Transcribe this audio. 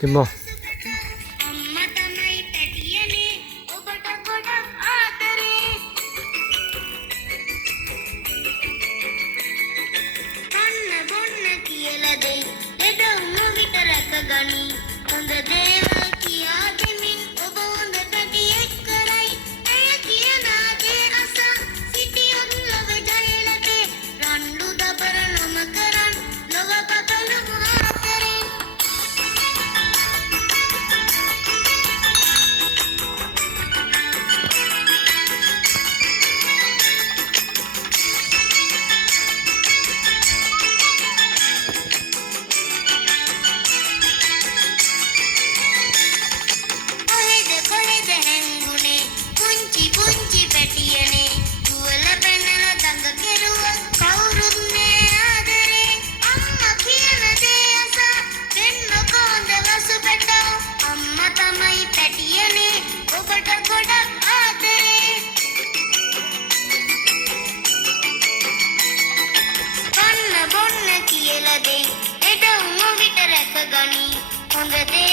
තිබ්බා. අම්මා තමයි පැටියනේ ඔබට ගොඩක් ආදරේ. කන්න බොන්න කියලා දෙයි ලෙඩ වුණු විට රැකගනි. හොඳ දේවල් කියා දෙමින් ඔබ හොඳ පැටියෙක් කරයි. ඇය කියන දේ අසා සිටියොත් ලොව ජය ලැබේ. රණ්ඩු දබර නොම කරන් ලොව බබලමු ආදරේ. කොහෙද හැංගුනේ පුංචි පුංචි පැටියනේ. දුවල පැනල දඟ කෙරුවා කවුරුත් නෑ ආදරේ. අම්මා කියන දේ අසා වෙන්න කොන්ද වසු පැටව. අම්මා තමයි පැටියනේ ඔබට ගොඩක් ආදරේ. කන්න බොන්න කියලා දෙයි ලෙඩ වුණු විට රැකගනි. හොඳ දේ